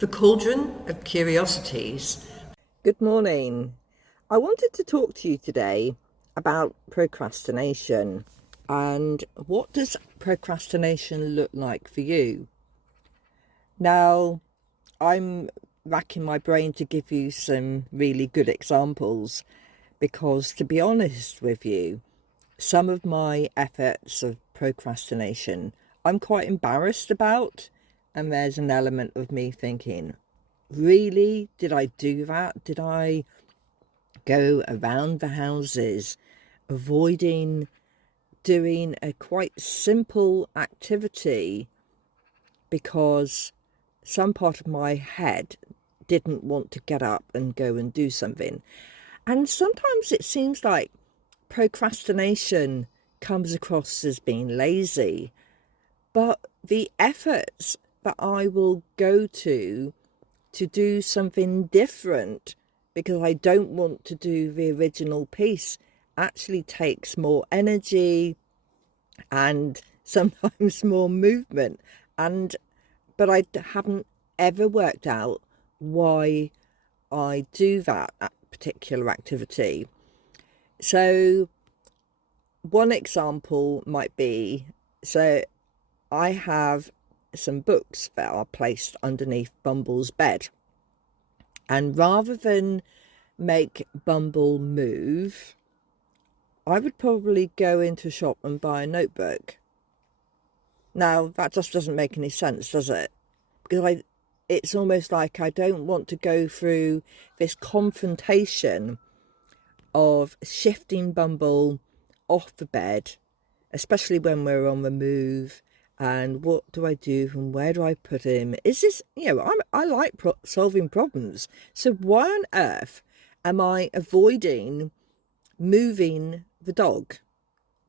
The Cauldron of Curiosities. Good morning. I wanted to talk to you today about procrastination and what does procrastination look like for you? Now, I'm racking my brain to give you some really good examples because, to be honest with you, some of my efforts of procrastination I'm quite embarrassed about, and there's an element of me thinking, really? Did I do that? Did I go around the houses avoiding doing a quite simple activity because some part of my head didn't want to get up and go and do something? And sometimes it seems like procrastination comes across as being lazy, but the efforts that I will go to do something different because I don't want to do the original piece actually takes more energy and sometimes more movement. But I haven't ever worked out why I do that particular activity. So one example might be, so I have some books that are placed underneath Bumble's bed, and rather than make Bumble move, I would probably go into a shop and buy a notebook. Now that just doesn't make any sense, does it? Because it's almost like I don't want to go through this confrontation of shifting Bumble off the bed, especially when we're on the move. And what do I do and where do I put him? Is this, I like solving problems. So why on earth am I avoiding moving the dog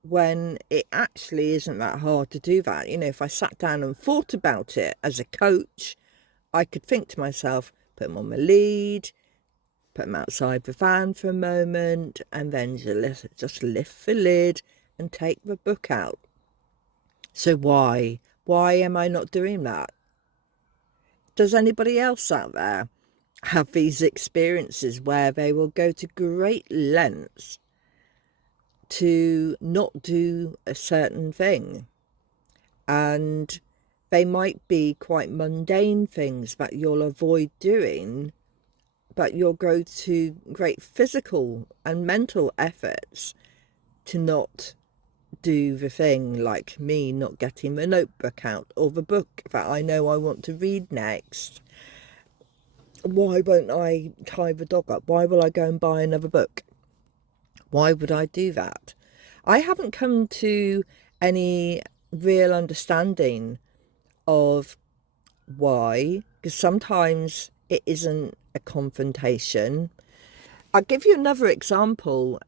when it actually isn't that hard to do that? If I sat down and thought about it as a coach, I could think to myself, put him on my lead, put him outside the van for a moment, and then just lift the lid and take the book out. So why am I not doing that? Does anybody else out there have these experiences where they will go to great lengths to not do a certain thing? And they might be quite mundane things that you'll avoid doing, but you'll go to great physical and mental efforts to not do the thing, like me not getting the notebook out or the book that I know I want to read next. Why won't I tie the dog up? Why will I go and buy another book? Why would I do that? I haven't come to any real understanding of why, because sometimes it isn't a confrontation. I'll give you another example.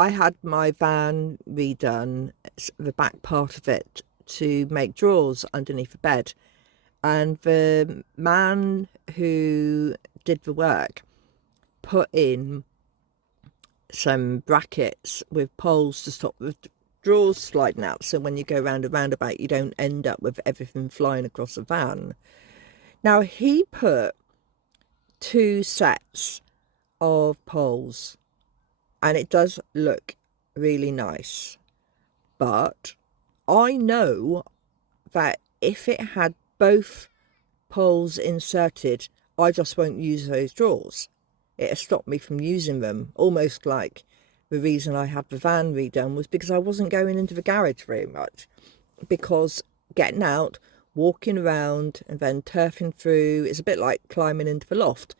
I had my van redone, the back part of it, to make drawers underneath the bed. And the man who did the work put in some brackets with poles to stop the drawers sliding out. So when you go round a roundabout, you don't end up with everything flying across the van. Now, he put 2 sets of poles, and it does look really nice, but I know that if it had both poles inserted, I just won't use those drawers. It has stopped me from using them. Almost like the reason I had the van redone was because I wasn't going into the garage very much, because getting out, walking around and then turfing through is a bit like climbing into the loft.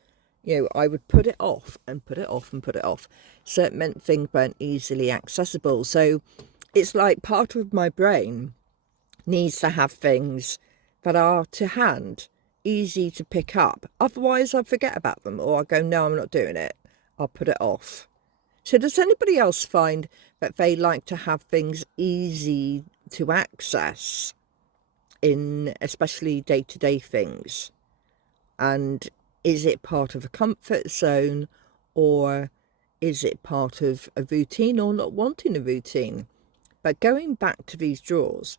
I would put it off and put it off and put it off. So it meant things weren't easily accessible. So it's like part of my brain needs to have things that are to hand, easy to pick up. Otherwise, I forget about them, or I go, no, I'm not doing it. I'll put it off. So does anybody else find that they like to have things easy to access in especially day-to-day things? And is it part of a comfort zone, or is it part of a routine, or not wanting a routine? But going back to these drawers,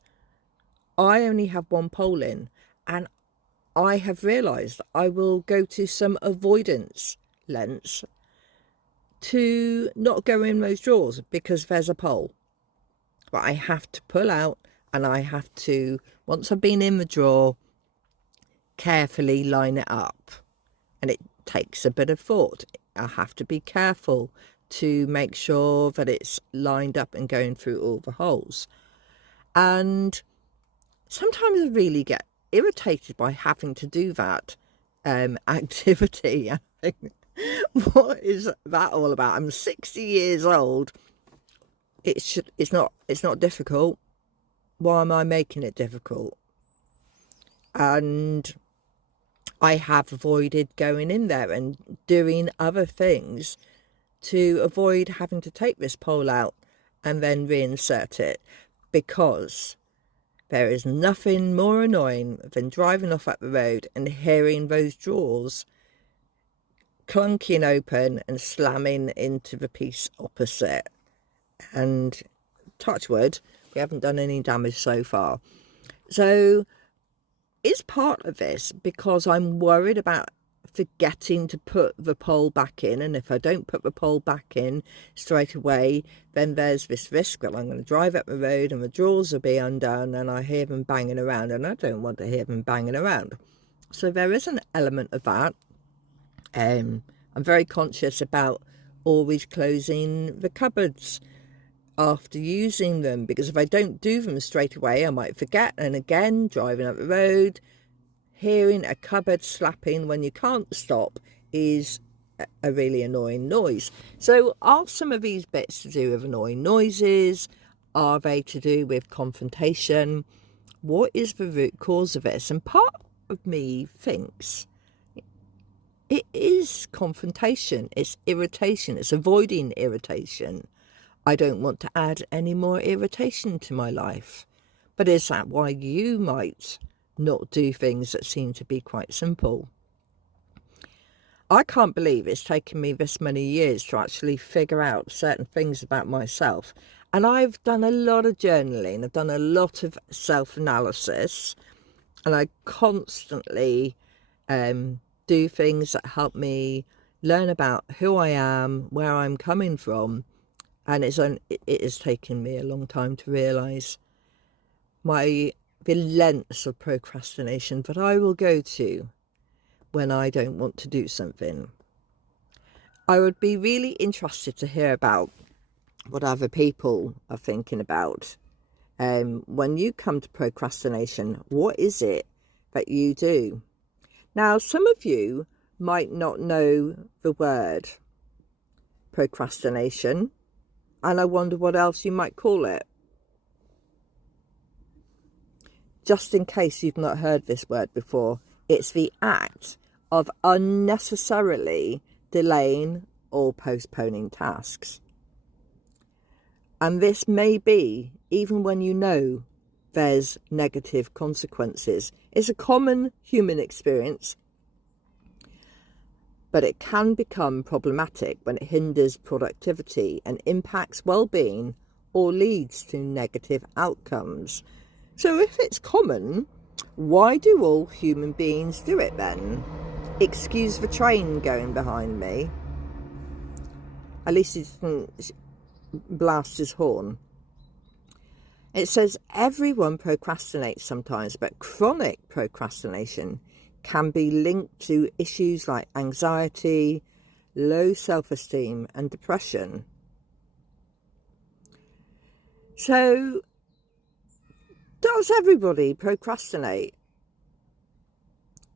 I only have one pole in, and I have realised I will go to some avoidance lengths to not go in those drawers because there's a pole. But I have to pull out, and I have to, once I've been in the drawer, carefully line it up. And it takes a bit of thought. I have to be careful to make sure that it's lined up and going through all the holes. And sometimes I really get irritated by having to do that activity. I think, what is that all about? I'm 60 years old. It's not difficult. Why am I making it difficult? And I have avoided going in there and doing other things to avoid having to take this pole out and then reinsert it, because there is nothing more annoying than driving off up the road and hearing those drawers clunking open and slamming into the piece opposite. And touch wood, we haven't done any damage so far. So it's part of this because I'm worried about forgetting to put the pole back in, and if I don't put the pole back in straight away, then there's this risk that I'm going to drive up the road and the drawers will be undone and I hear them banging around, and I don't want to hear them banging around. So there is an element of that. I'm very conscious about always closing the cupboards after using them, because if I don't do them straight away, I might forget, and again, driving up the road, hearing a cupboard slapping when you can't stop is a really annoying noise. So are some of these bits to do with annoying noises? Are they to do with confrontation? What is the root cause of this? And part of me thinks it is confrontation, it's irritation, it's avoiding irritation. I don't want to add any more irritation to my life. But is that why you might not do things that seem to be quite simple? I can't believe it's taken me this many years to actually figure out certain things about myself. And I've done a lot of journaling, I've done a lot of self-analysis, and I constantly do things that help me learn about who I am, where I'm coming from. And it has taken me a long time to realise the lengths of procrastination that I will go to when I don't want to do something. I would be really interested to hear about what other people are thinking about. When you come to procrastination, what is it that you do? Now, some of you might not know the word procrastination, and I wonder what else you might call it. Just in case you've not heard this word before, it's the act of unnecessarily delaying or postponing tasks. And this may be even when you know there's negative consequences. It's a common human experience, but it can become problematic when it hinders productivity and impacts well-being or leads to negative outcomes. So if it's common, why do all human beings do it then? Excuse the train going behind me. At least he didn't blast his horn. It says everyone procrastinates sometimes, but chronic procrastination can be linked to issues like anxiety, low self-esteem and depression. So, does everybody procrastinate?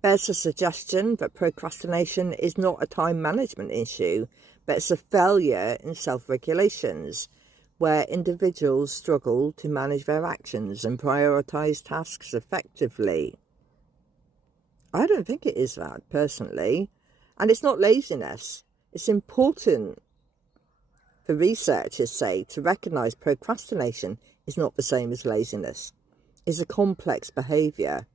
There's a suggestion that procrastination is not a time management issue, but it's a failure in self-regulations, where individuals struggle to manage their actions and prioritise tasks effectively. I don't think it is that, personally. And it's not laziness. It's important, the researchers say, to recognise procrastination is not the same as laziness. It's a complex behaviour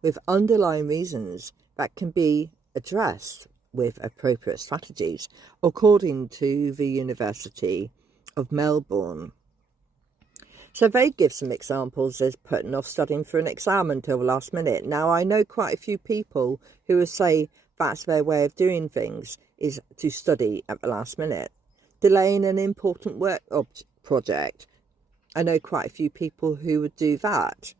with underlying reasons that can be addressed with appropriate strategies, according to the University of Melbourne. So they give some examples as putting off studying for an exam until the last minute. Now, I know quite a few people who will say that's their way of doing things, is to study at the last minute. Delaying an important work project. I know quite a few people who would do that.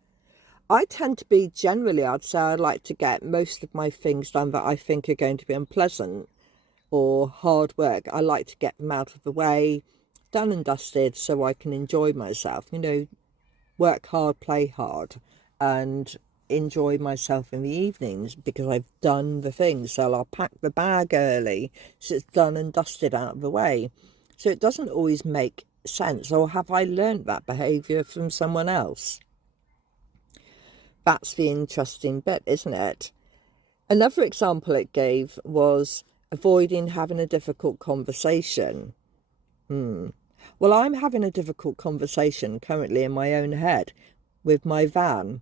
I tend to be generally, I'd say I like to get most of my things done that I think are going to be unpleasant or hard work. I like to get them out of the way, done and dusted, so I can enjoy myself. You know, work hard, play hard, and enjoy myself in the evenings because I've done the things. So I'll pack the bag early so it's done and dusted out of the way. So it doesn't always make sense. Or have I learned that behaviour from someone else? That's the interesting bit, isn't it? Another example it gave was avoiding having a difficult conversation. Well, I'm having a difficult conversation currently in my own head with my van.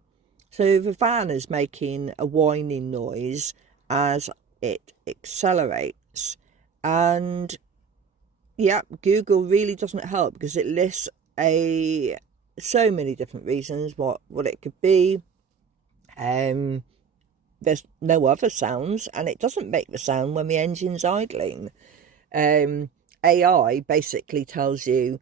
So the van is making a whining noise as it accelerates. And yeah, Google really doesn't help because it lists so many different reasons what it could be. There's no other sounds, and it doesn't make the sound when the engine's idling. AI basically tells you,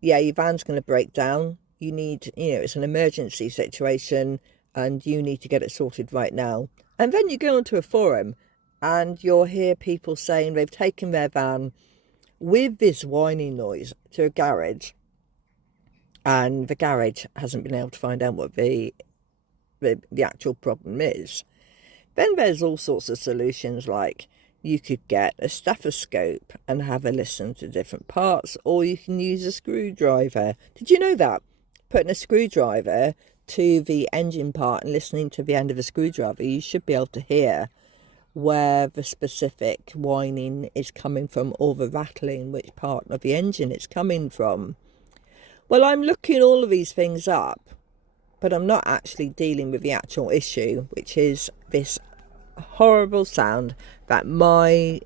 yeah, your van's going to break down. You need, it's an emergency situation and you need to get it sorted right now. And then you go onto a forum and you'll hear people saying they've taken their van with this whining noise to a garage, and the garage hasn't been able to find out what the actual problem is. Then there's all sorts of solutions, like you could get a stethoscope and have a listen to different parts, or you can use a screwdriver. Did you know that? Putting a screwdriver to the engine part and listening to the end of a screwdriver, you should be able to hear where the specific whining is coming from, or the rattling, which part of the engine it's coming from. Well, I'm looking all of these things up, but I'm not actually dealing with the actual issue, which is this horrible sound that my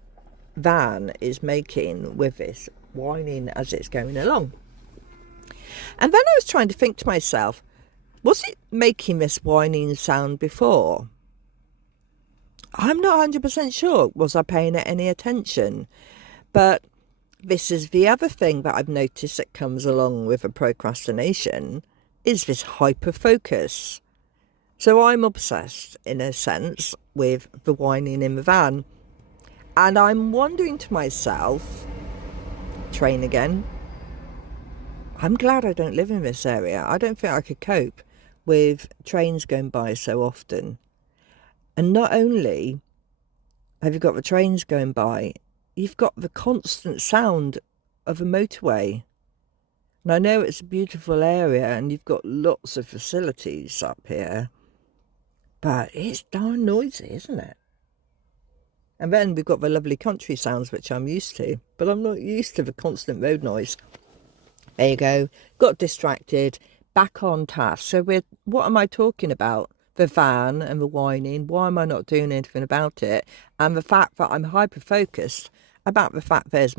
van is making with this whining as it's going along. And then I was trying to think to myself, was it making this whining sound before? I'm not 100% sure. Was I paying it any attention? But this is the other thing that I've noticed that comes along with a procrastination, is this hyper-focus. So I'm obsessed, in a sense, with the whining in the van. And I'm wondering to myself, train again. I'm glad I don't live in this area. I don't think I could cope with trains going by so often. And not only have you got the trains going by, you've got the constant sound of a motorway. And I know it's a beautiful area and you've got lots of facilities up here, but it's darn noisy, isn't it? And then we've got the lovely country sounds, which I'm used to, but I'm not used to the constant road noise. There you go. Got distracted, back on task. So what am I talking about? The van and the whining. Why am I not doing anything about it? And the fact that I'm hyper-focused about the fact there's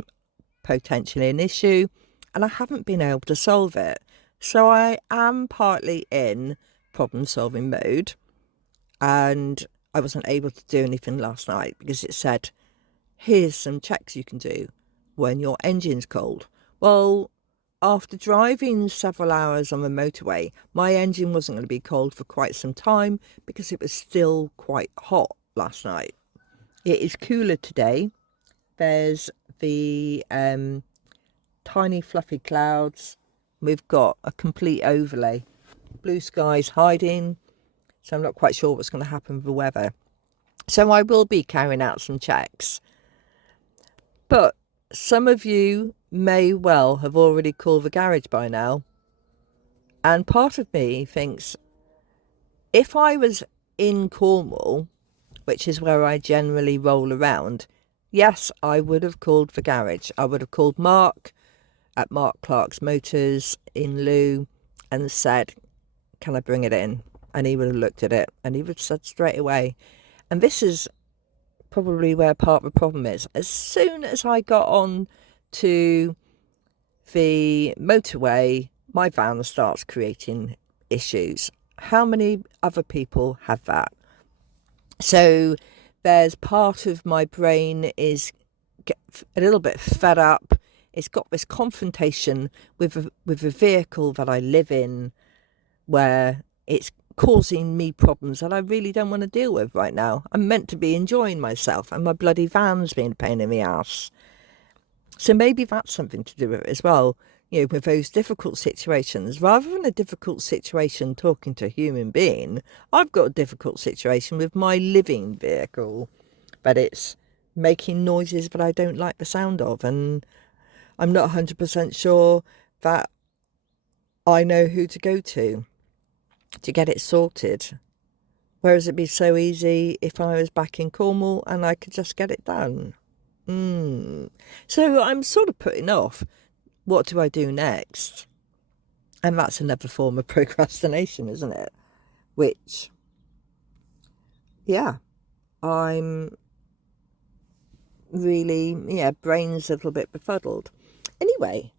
potentially an issue and I haven't been able to solve it. So I am partly in problem-solving mode, and I wasn't able to do anything last night because it said, here's some checks you can do when your engine's cold. Well, after driving several hours on the motorway, my engine wasn't going to be cold for quite some time because it was still quite hot last night. It is cooler today. There's the tiny fluffy clouds. We've got a complete overlay. Blue skies hiding. So I'm not quite sure what's going to happen with the weather. So I will be carrying out some checks. But some of you may well have already called the garage by now. And part of me thinks, if I was in Cornwall, which is where I generally roll around, yes, I would have called the garage. I would have called Mark at Mark Clark's Motors in Lou and said, can I bring it in? And he would have looked at it and he would have said straight away. And this is probably where part of the problem is. As soon as I got on to the motorway, my van starts creating issues. How many other people have that? So there's part of my brain is a little bit fed up. It's got this confrontation with a vehicle that I live in, where it's causing me problems that I really don't want to deal with right now. I'm meant to be enjoying myself, and my bloody van's being a pain in the ass. So maybe that's something to do with it as well. You know, with those difficult situations, rather than a difficult situation talking to a human being, I've got a difficult situation with my living vehicle, but it's making noises that I don't like the sound of, and I'm not 100% sure that I know who to go to get it sorted. Whereas it'd be so easy if I was back in Cornwall and I could just get it done. So I'm sort of putting off, what do I do next? And that's another form of procrastination, isn't it? Which, yeah, I'm really, brain's a little bit befuddled. Anyway,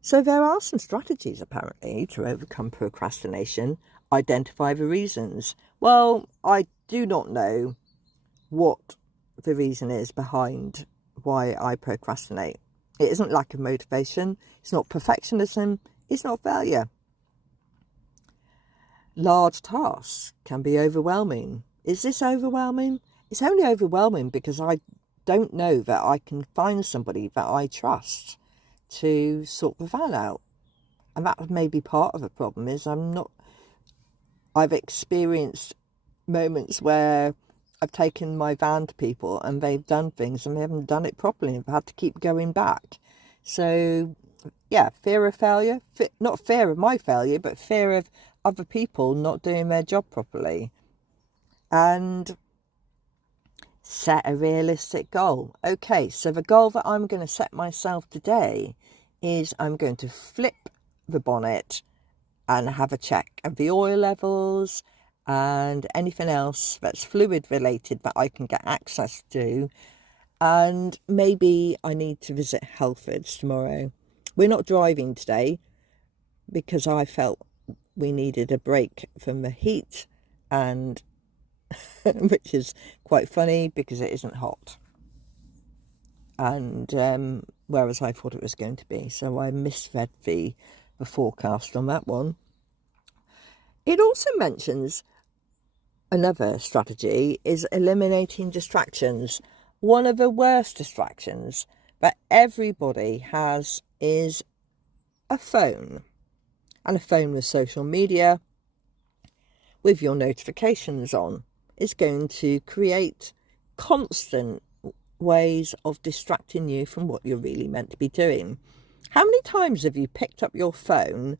so there are some strategies apparently to overcome procrastination. Identify the reasons. Well, I do not know what the reason is behind why I procrastinate. It isn't lack of motivation. It's not perfectionism. It's not failure. Large tasks can be overwhelming. Is this overwhelming? It's only overwhelming because I don't know that I can find somebody that I trust to sort the van out. And that may be part of the problem, is I've experienced moments where I've taken my van to people and they've done things and they haven't done it properly and I've had to keep going back. So, yeah, fear of failure, not fear of my failure, but fear of other people not doing their job properly. And set a realistic goal. Okay, so the goal that I'm going to set myself today is I'm going to flip the bonnet and have a check of the oil levels and anything else that's fluid related that I can get access to. And maybe I need to visit Halfords tomorrow. We're not driving today because I felt we needed a break from the heat, and which is quite funny because it isn't hot. And whereas I thought it was going to be. So I misread the forecast on that one. It also mentions another strategy is eliminating distractions. One of the worst distractions that everybody has is a phone. And a phone with social media, with your notifications on, is going to create constant ways of distracting you from what you're really meant to be doing. How many times have you picked up your phone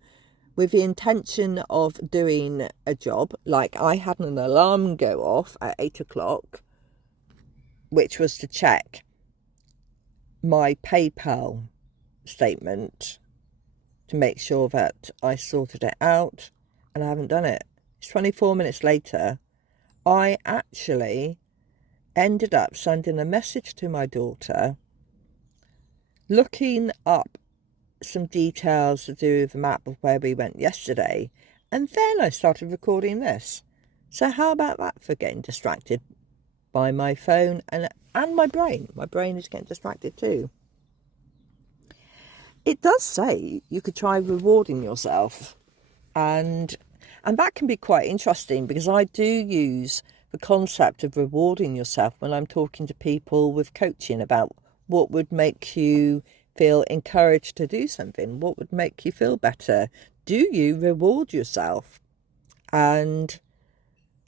with the intention of doing a job? Like I had an alarm go off at 8 o'clock, which was to check my PayPal statement to make sure that I sorted it out, and I haven't done it. It's 24 minutes later. I actually ended up sending a message to my daughter, looking up some details to do with the map of where we went yesterday, and then I started recording this. So how about that for getting distracted by my phone and my brain? My brain is getting distracted too. It does say you could try rewarding yourself, and that can be quite interesting because I do use the concept of rewarding yourself when I'm talking to people with coaching about what would make you feel encouraged to do something, what would make you feel better. Do you reward yourself? And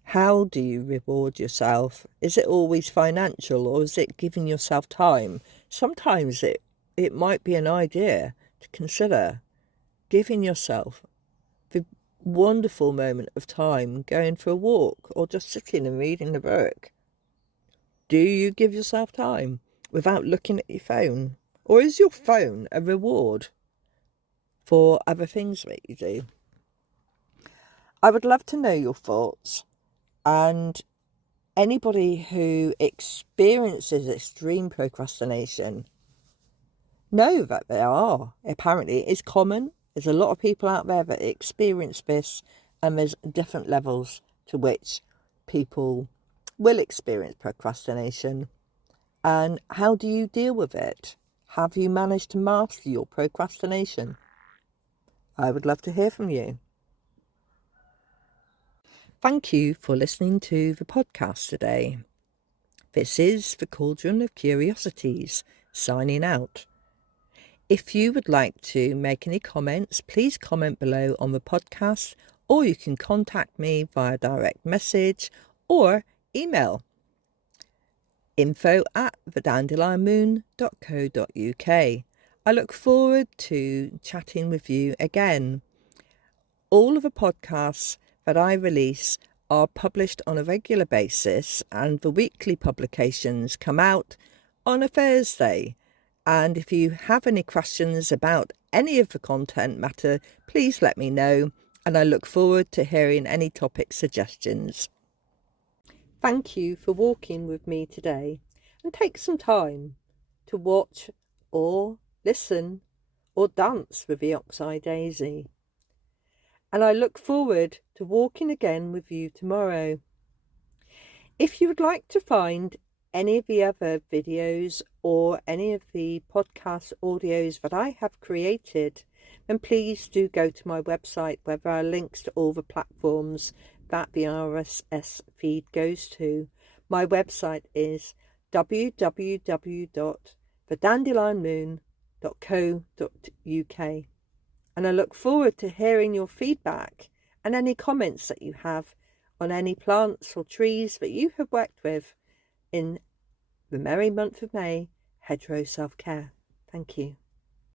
how do you reward yourself? Is it always financial, or is it giving yourself time? Sometimes it might be an idea to consider giving yourself the wonderful moment of time going for a walk or just sitting and reading a book. Do you give yourself time without looking at your phone? Or is your phone a reward for other things that you do? I would love to know your thoughts, and anybody who experiences extreme procrastination, know that apparently it is common There's a lot of people out there that experience this, and there's different levels to which people will experience procrastination. And how do you deal with it? Have you managed to master your procrastination? I would love to hear from you. Thank you for listening to the podcast today. This is the Cauldron of Curiosities, signing out. If you would like to make any comments, please comment below on the podcast, or you can contact me via direct message or email info@thedandelion.moon.co.uk. I look forward to chatting with you again. All of the podcasts that I release are published on a regular basis, and the weekly publications come out on a Thursday. And if you have any questions about any of the content matter, please let me know, and I look forward to hearing any topic suggestions. Thank you for walking with me today, and take some time to watch or listen or dance with the Oxeye Daisy. And I look forward to walking again with you tomorrow. If you would like to find any of the other videos or any of the podcast audios that I have created, then please do go to my website, where there are links to all the platforms that the RSS feed goes to. My website is www.thedandelion.moon.co.uk. And I look forward to hearing your feedback and any comments that you have on any plants or trees that you have worked with in the merry month of May, hedgerow self-care. Thank you.